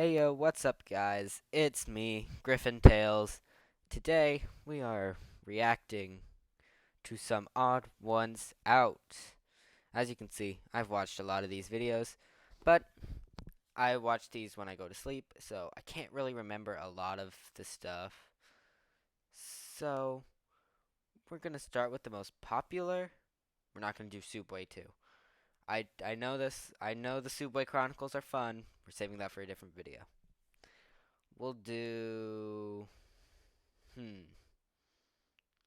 Hey yo, what's up guys? It's me, Griffin Tales. Today we are reacting to some odd ones out. As you can see, I've watched a lot of these videos, but I watch these when I go to sleep, so I can't really remember a lot of the stuff. So we're gonna start with the most popular. We're not gonna do Subway 2. I know this. I know the Subway Chronicles are fun. We're saving that for a different video. We'll do.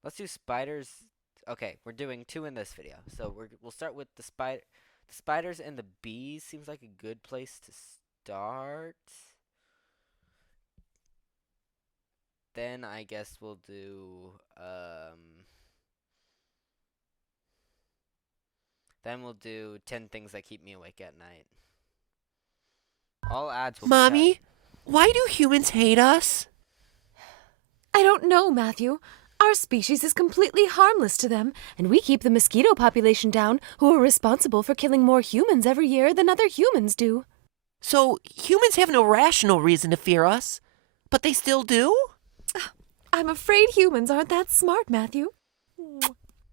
Let's do spiders. Okay, we're doing two in this video. So we'll start with the spiders and the bees seems like a good place to start. Then I guess we'll do then we'll do 10 things that keep me awake at night. All ads will be Mommy, cut. why do humans hate us? I don't know, Matthew. Our species is completely harmless to them, and we keep the mosquito population down, who are responsible for killing more humans every year than other humans do. So humans have no rational reason to fear us, but they still do? I'm afraid humans aren't that smart, Matthew.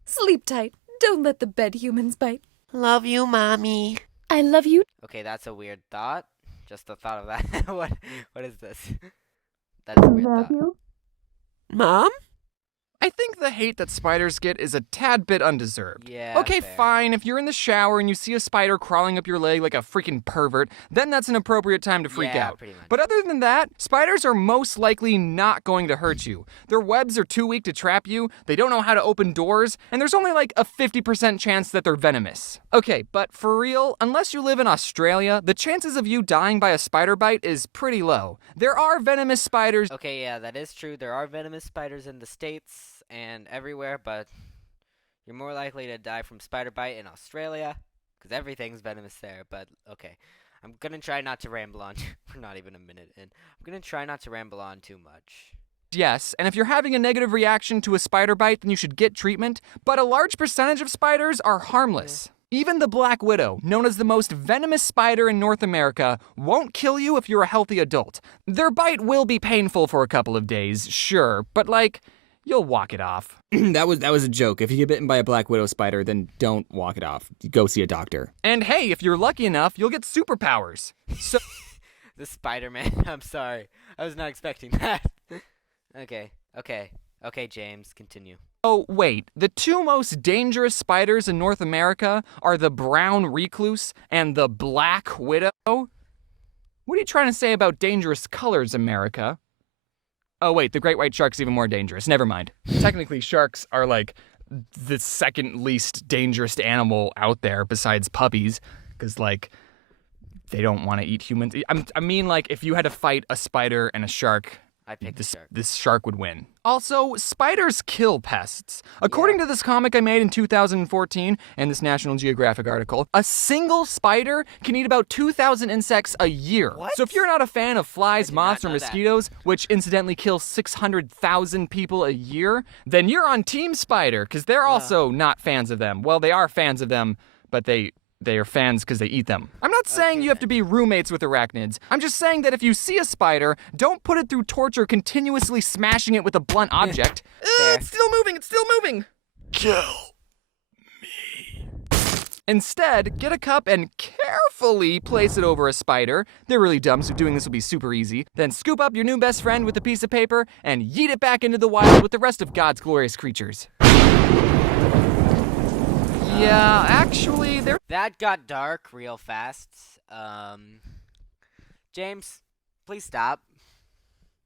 Sleep tight. Don't let the bed humans bite. Love you, Mommy. I love you. Okay, that's a weird thought. Just the thought of that. What is this? That's a weird thought. Mom? I think the hate that spiders get is a tad bit undeserved. Yeah. Okay, fair. fine, if you're in the shower and you see a spider crawling up your leg like a freaking pervert, then that's an appropriate time to freak Yeah, out. pretty much. But other than that, spiders are most likely not going to hurt you. Their webs are too weak to trap you, they don't know how to open doors, and there's only like a 50% chance that they're venomous. Okay, but for real, unless you live in Australia, the chances of you dying by a spider bite is pretty low. There are venomous spiders. Okay, yeah, that is true. There are venomous spiders in the States and everywhere, but you're more likely to die from spider bite in Australia because everything's venomous there. But okay, I'm gonna try not to ramble on. We're not even a minute in. I'm gonna try not to ramble on too much. Yes, and if you're having a negative reaction to a spider bite, then you should get treatment, but a large percentage of spiders are harmless. Even the black widow, known as the most venomous spider in North America, won't kill you if you're a healthy adult. Their bite will be painful for a couple of days, sure, but like, you'll walk it off. That was a joke. If you get bitten by a black widow spider, then don't walk it off. Go see a doctor. And hey, if you're lucky enough, you'll get superpowers. So The Spider-Man. I'm sorry. I was not expecting that. Okay, James, continue. Oh, wait. The two most dangerous spiders in North America are the brown recluse and the black widow. What are you trying to say about dangerous colors, America? Oh, wait, the great white shark's even more dangerous. Never mind. Technically, sharks are like the second least dangerous animal out there besides puppies, because, like, they don't want to eat humans. I mean, like, if you had to fight a spider and a shark, I picked the shark. this shark would win. Also, spiders kill pests. According to this comic I made in 2014 and this National Geographic article, a single spider can eat about 2,000 insects a year. What? So if you're not a fan of flies, did moths, not or know that. mosquitoes, which incidentally kill 600,000 people a year, then you're on Team Spider, because they're also not fans of them. Well, they are fans of them, but they are fans because they eat them. I'm not saying you have to be roommates with arachnids. I'm just saying that if you see a spider, don't put it through torture continuously smashing it with a blunt object. Fair. It's still moving, it's still moving! Kill me. Instead, get a cup and carefully place it over a spider. They're really dumb, so doing this will be super easy. Then scoop up your new best friend with a piece of paper and yeet it back into the wild with the rest of God's glorious creatures. Yeah, actually, they're That got dark real fast. James, please stop.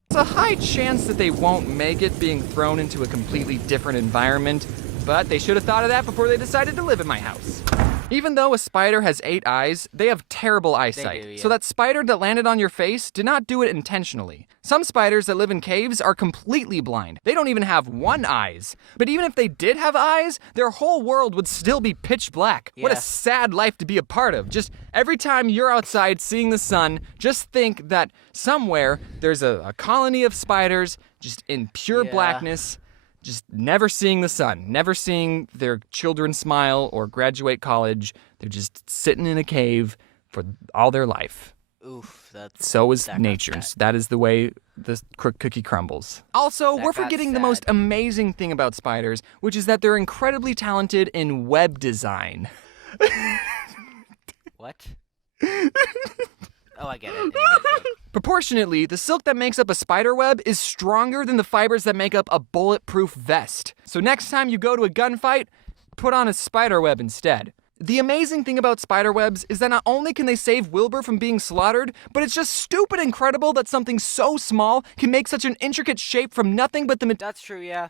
There's a high chance that they won't make it being thrown into a completely different environment, but they should have thought of that before they decided to live in my house. Even though a spider has 8 eyes, they have terrible eyesight. do, yeah. So that spider that landed on your face did not do it intentionally. Some spiders that live in caves are completely blind. They don't even have 1 eyes. But even if they did have eyes, their whole world would still be pitch black. What Yeah. a sad life to be a part of. Just every time you're outside seeing the sun, just think that somewhere there's a colony of spiders just in pure Yeah. blackness, just never seeing the sun, never seeing their children smile or graduate college. They're just sitting in a cave for all their life. Oof, that's So is that got nature's. sad. That is the way the cookie crumbles. Also, That we're got forgetting the most sad. amazing thing about spiders, which is that they're incredibly talented in web design. What? Oh, I get it. Internet joke. Proportionately, the silk that makes up a spider web is stronger than the fibers that make up a bulletproof vest. So next time you go to a gunfight, put on a spider web instead. The amazing thing about spider webs is that not only can they save Wilbur from being slaughtered, but it's just stupid incredible that something so small can make such an intricate shape from nothing but the That's true, yeah.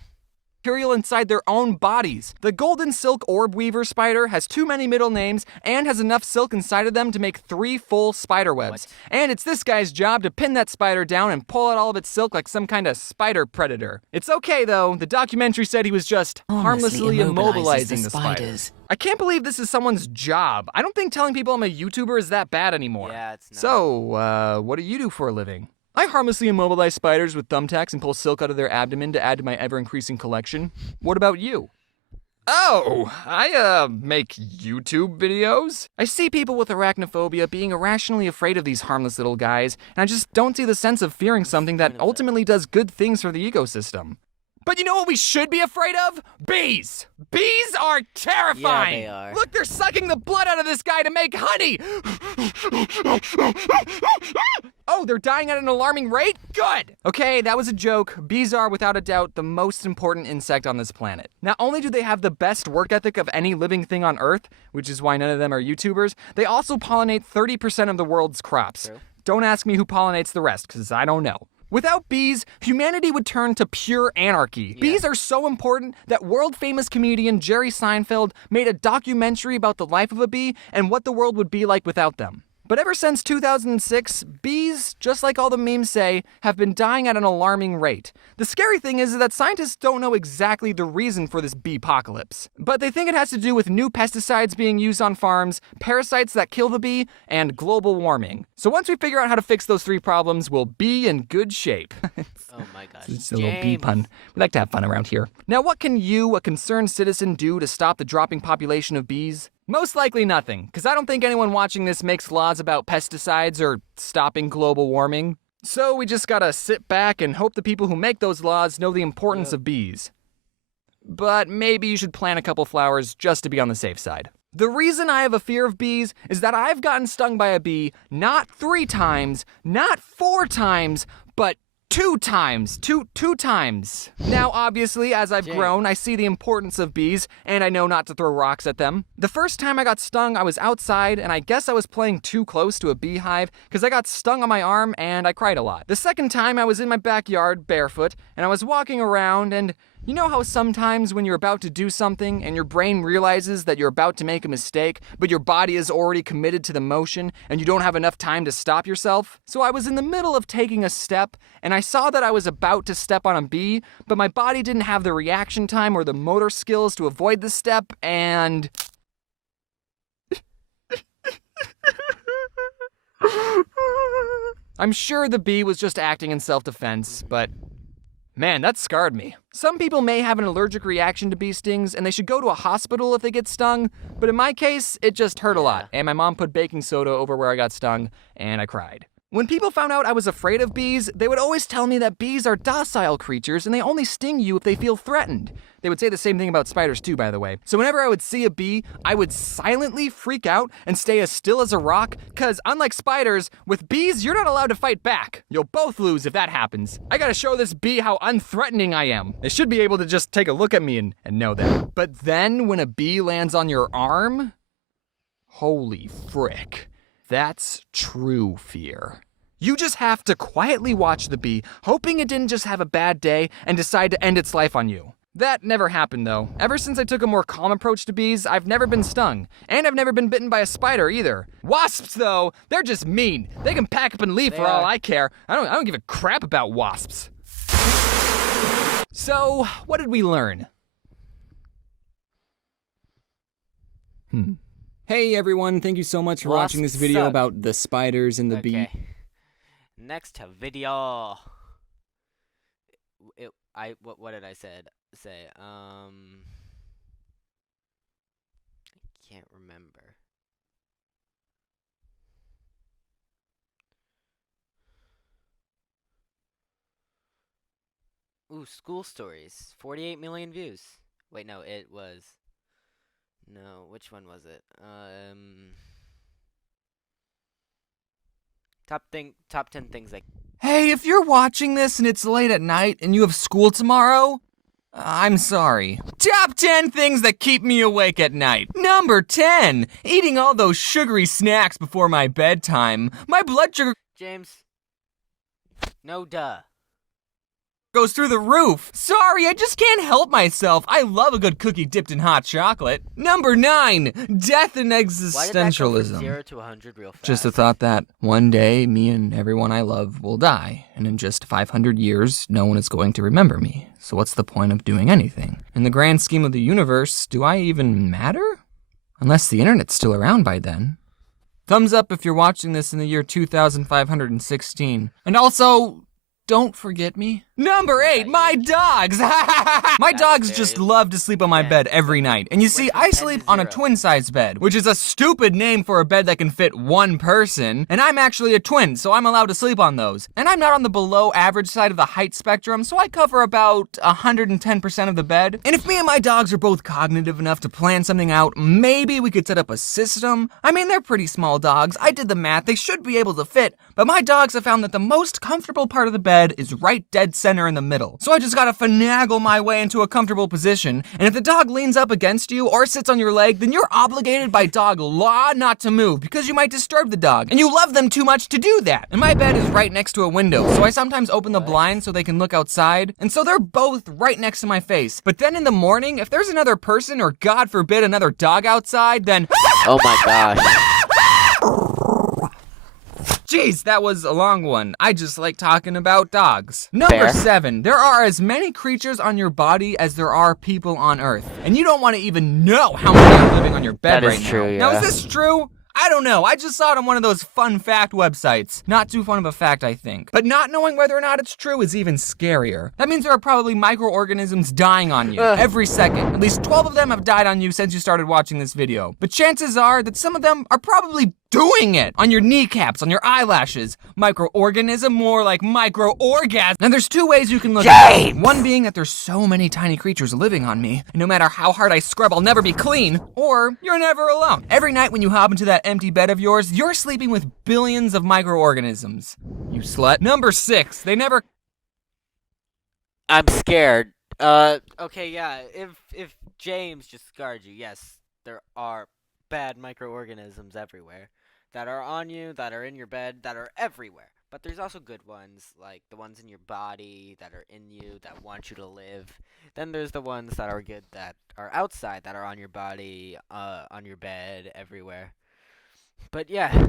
material inside their own bodies. The golden silk orb weaver spider has too many middle names and has enough silk inside of them to make 3 full spider webs. And it's this guy's job to pin that spider down and pull out all of its silk like some kind of spider predator. It's okay though, the documentary said he was just harmlessly immobilizing the spiders. I can't believe this is someone's job. I don't think telling people I'm a YouTuber is that bad anymore. Yeah, it's not. So, what do you do for a living? I harmlessly immobilize spiders with thumbtacks and pull silk out of their abdomen to add to my ever-increasing collection. What about you? Oh, I, make YouTube videos. I see people with arachnophobia being irrationally afraid of these harmless little guys, and I just don't see the sense of fearing something that ultimately does good things for the ecosystem. But you know what we should be afraid of? Bees! Bees are terrifying! Yeah, they are. Look, they're sucking the blood out of this guy to make honey! Oh, they're dying at an alarming rate? Good! Okay, that was a joke. Bees are, without a doubt, the most important insect on this planet. Not only do they have the best work ethic of any living thing on Earth, which is why none of them are YouTubers, they also pollinate 30% of the world's crops. True. Don't ask me who pollinates the rest, because I don't know. Without bees, humanity would turn to pure anarchy. Bees are so important that world-famous comedian Jerry Seinfeld made a documentary about the life of a bee and what the world would be like without them. But ever since 2006, bees, just like all the memes say, have been dying at an alarming rate. The scary thing is that scientists don't know exactly the reason for this bee-apocalypse. But they think it has to do with new pesticides being used on farms, parasites that kill the bee, and global warming. So once we figure out how to fix those 3 problems, we'll be in good shape. Oh my gosh. It's a little bee James. pun. We like to have fun around here. Now, what can you, a concerned citizen, do to stop the dropping population of bees? Most likely nothing, because I don't think anyone watching this makes laws about pesticides or stopping global warming. So we just gotta sit back and hope the people who make those laws know the importance of bees. But maybe you should plant a couple flowers just to be on the safe side. The reason I have a fear of bees is that I've gotten stung by a bee not 3 times, not 4 times, but 2 times. Two times. Now, obviously, as I've grown, I see the importance of bees, and I know not to throw rocks at them. The first time I got stung, I was outside, and I guess I was playing too close to a beehive, because I got stung on my arm, and I cried a lot. The second time, I was in my backyard, barefoot, and I was walking around, and you know how sometimes when you're about to do something and your brain realizes that you're about to make a mistake, but your body is already committed to the motion and you don't have enough time to stop yourself? So I was in the middle of taking a step and I saw that I was about to step on a bee, but my body didn't have the reaction time or the motor skills to avoid the step, and I'm sure the bee was just acting in self-defense, but man, that scarred me. Some people may have an allergic reaction to bee stings, and they should go to a hospital if they get stung, but in my case, it just hurt a lot, and my mom put baking soda over where I got stung, and I cried. When people found out I was afraid of bees, they would always tell me that bees are docile creatures and they only sting you if they feel threatened. They would say the same thing about spiders too, by the way. So whenever I would see a bee, I would silently freak out and stay as still as a rock, cause unlike spiders, with bees, you're not allowed to fight back. You'll both lose if that happens. I gotta show this bee how unthreatening I am. They should be able to just take a look at me and know that. But then when a bee lands on your arm, holy frick. That's true fear. You just have to quietly watch the bee, hoping it didn't just have a bad day and decide to end its life on you. That never happened though. Ever since I took a more calm approach to bees, I've never been stung. And I've never been bitten by a spider either. Wasps though, they're just mean. They can pack up and leave for all I care. I don't give a crap about wasps. So, what did we learn? Hey everyone, thank you so much for watching this Wasps video suck. about the spiders and the bee. Okay. Next video. What did I say? I can't remember. Ooh, school stories. 48 million views. Wait, no, it was. No, which one was it? Top 10 things like. Hey, if you're watching this and it's late at night and you have school tomorrow, I'm sorry. Top 10 things that keep me awake at night. Number 10, eating all those sugary snacks before my bedtime. My blood sugar James. No duh. goes through the roof. Sorry, I just can't help myself. I love a good cookie dipped in hot chocolate. Number 9, death and Why did that go from existentialism. 0 to 100 real fast? Just the thought that one day me and everyone I love will die, and in just 500 years, no one is going to remember me. So what's the point of doing anything? In the grand scheme of the universe, do I even matter? Unless the internet's still around by then. Thumbs up if you're watching this in the year 2516. And also, don't forget me. Number 8, my dogs. My dogs just love to sleep on my bed every night. And you see, I sleep on a twin-size bed, which is a stupid name for a bed that can fit one person. And I'm actually a twin, so I'm allowed to sleep on those. And I'm not on the below average side of the height spectrum, so I cover about 110% of the bed. And if me and my dogs are both cognitive enough to plan something out, maybe we could set up a system. I mean, they're pretty small dogs. I did the math. They should be able to fit. But my dogs have found that the most comfortable part of the bed is right dead center in the middle. So I just gotta finagle my way into a comfortable position, and if the dog leans up against you or sits on your leg, then you're obligated by dog law not to move because you might disturb the dog, and you love them too much to do that. And my bed is right next to a window, so I sometimes open the blinds so they can look outside, and so they're both right next to my face. But then in the morning, if there's another person or God forbid another dog outside, then Oh my gosh. jeez, that was a long one. I just like talking about dogs. Number Fair. 7, there are as many creatures on your body as there are people on Earth. And you don't want to even know how many are living on your bed That right is now. true, Now, yeah. is this true? I don't know. I just saw it on one of those fun fact websites. Not too fun of a fact, I think. But not knowing whether or not it's true is even scarier. That means there are probably microorganisms dying on you every second. At least 12 of them have died on you since you started watching this video. But chances are that some of them are probably doing it on your kneecaps, on your eyelashes. Microorganism, more like micro-orgasm. And there's 2 ways you can look at it. One being that there's so many tiny creatures living on me, and no matter how hard I scrub, I'll never be clean. Or you're never alone. Every night when you hop into that empty bed of yours, you're sleeping with billions of microorganisms. You slut. Number 6, they never I'm scared. Okay, yeah. If James just scarred you, yes, there are bad microorganisms everywhere that are on you, that are in your bed, that are everywhere. But there's also good ones, like the ones in your body that are in you, that want you to live. Then there's the ones that are good, that are outside, that are on your body, on your bed, everywhere. But yeah.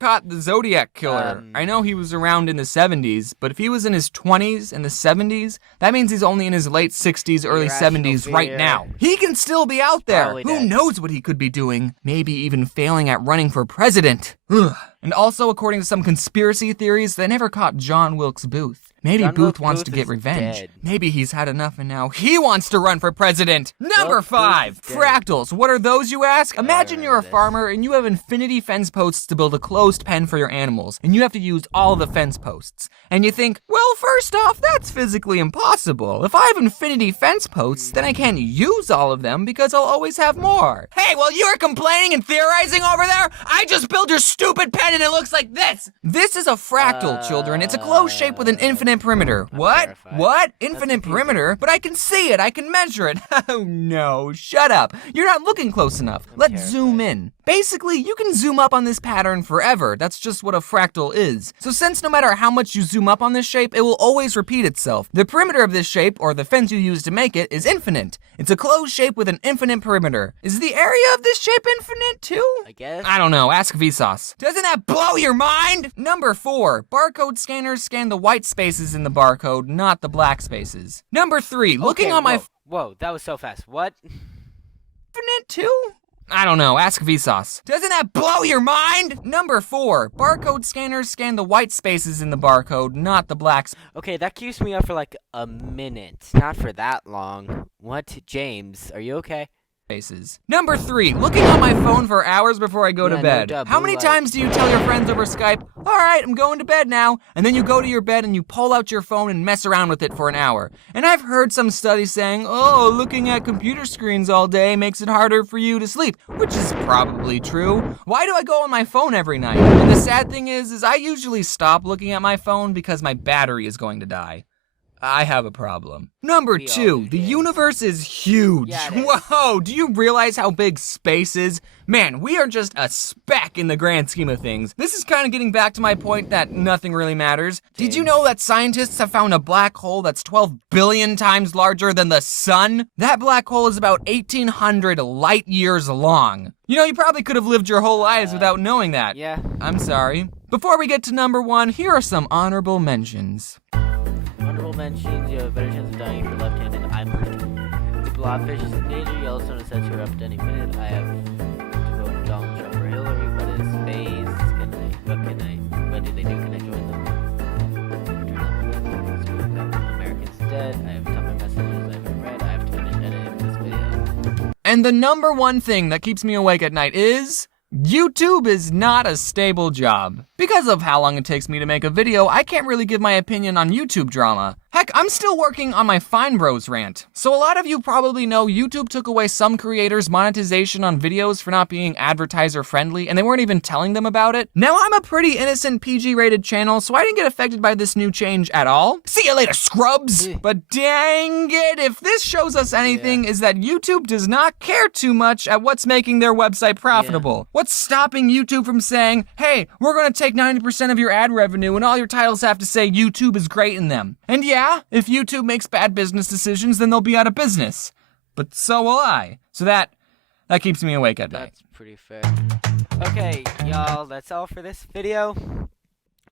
caught the Zodiac Killer. I know he was around in the 70s, but if he was in his 20s in the 70s, that means he's only in his late 60s, early Irrational 70s right fear. now. He can still be out there. Probably Who dead. knows what he could be doing? Maybe even failing at running for president. Ugh. And also, according to some conspiracy theories, they never caught John Wilkes Booth. Maybe John Booth Wilkes wants Booth to get is revenge. dead. Maybe he's had enough and now he wants to run for president. Number Booth 5, is dead. fractals. What are those, you ask? Imagine you're a remember this. farmer and you have infinity fence posts to build a closed pen for your animals, and you have to use all the fence posts. And you think, well, first off, that's physically impossible. If I have infinity fence posts, then I can't use all of them because I'll always have more. Hey, while you're complaining and theorizing over there, I just built your stupid pen and it looks like this. This is a fractal, children. It's a closed shape with an infinite perimeter. What? terrified. What? Infinite perimeter? But I can see it. I can measure it. Oh no, shut up. You're not looking close enough. Let's zoom in. Basically, you can zoom up on this pattern forever. That's just what a fractal is. So since no matter how much you zoom up on this shape, it will always repeat itself. The perimeter of this shape, or the fence you use to make it, is infinite. It's a closed shape with an infinite perimeter. Is the area of this shape infinite too? I guess. I don't know. Ask Vsauce. Doesn't that blow your mind? Number 4, barcode scanners scan the white spaces in the barcode, not the black spaces. Number 3, looking Okay, on my Whoa, that was so fast. What? infinite too? I don't know. Ask Vsauce. Doesn't that blow your mind? Number 4, barcode scanners scan the white spaces in the barcode, not the black Okay, that keeps me up for like a minute. Not for that long. What? James, are you okay? faces. Number 3, looking on my phone for hours before I go to Yeah, no bed. doubt, How blue many light. times do you tell your friends over Skype, all right, I'm going to bed now, and then you go to your bed and you pull out your phone and mess around with it for an hour? And I've heard some studies saying, oh, looking at computer screens all day makes it harder for you to sleep, which is probably true. Why do I go on my phone every night? And the sad thing is I usually stop looking at my phone because my battery is going to die. I have a problem. Number We all 2, do, the James. universe is huge. Yeah, it is. Whoa, do you realize how big space is? Man, we are just a speck in the grand scheme of things. This is kind of getting back to my point that nothing really matters. Did you James. know that scientists have found a black hole that's 12 billion times larger than the sun? That black hole is about 1,800 light years long. You know, you probably could have lived your whole lives without knowing that. Yeah. I'm sorry. Before we get to number 1, here are some honorable mentions. Honorable mentions, you have a better chance of dying if you're left-handed. I'm left-handed. The blobfish is in danger. Yellowstone is set to erupt any minute. I have to vote Donald Trump or Hillary. What is phase? What do they do? Can I join them? Americans dead. I have Tumblr messages I haven't read. I have to finish editing this video. And the number 1 thing that keeps me awake at night is YouTube is not a stable job. Because of how long it takes me to make a video, I can't really give my opinion on YouTube drama. Heck, I'm still working on my Fine Bros rant. So a lot of you probably know YouTube took away some creators' monetization on videos for not being advertiser friendly, and they weren't even telling them about it. Now I'm a pretty innocent PG-rated channel, so I didn't get affected by this new change at all. See you later, scrubs! But dang it, if this shows us anything, is that YouTube does not care too much at what's making their website profitable. What's stopping YouTube from saying, hey, we're gonna take 90% of your ad revenue and all your titles have to say YouTube is great in them. And yeah, if YouTube makes bad business decisions, then they'll be out of business. But so will I. So that keeps me awake at night. That's pretty fair. Okay, y'all, that's all for this video.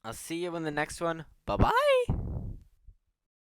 I'll see you in the next one. Bye-bye!